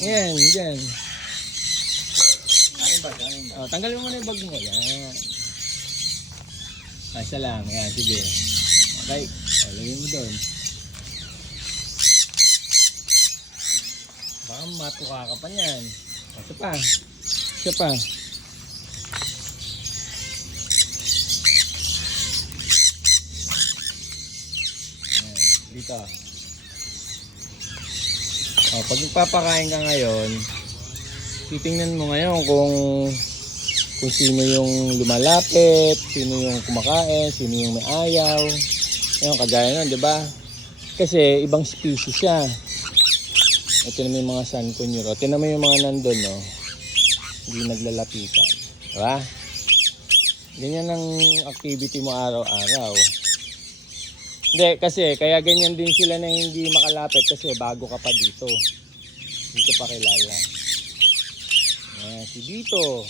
Yan, yan. Anong bag? Anong bag? Oh, tanggalin mo muna yung bag mo. Yan. Isa lang. Yan, sige. Okay. O, lagay mo doon. Baka matuka ka pa niyan. Ito pa. Isa pa. Yan, dito. O, pag nagpapakain ka ngayon, titingnan mo ngayon kung sino yung lumalapit, sino yung kumakain, sino yung may ayaw. Ayun, kagaya nun, di ba? Kasi ibang species siya. Ito naman yung mga sun conure. Ito naman yung mga nandun, no? Hindi naglalapitan. Di ba? Ganyan ang activity mo araw-araw. Hindi, kasi kaya ganyan din sila na hindi makalapit kasi bago ka pa dito. Dito pa kilala. Ayan, si dito.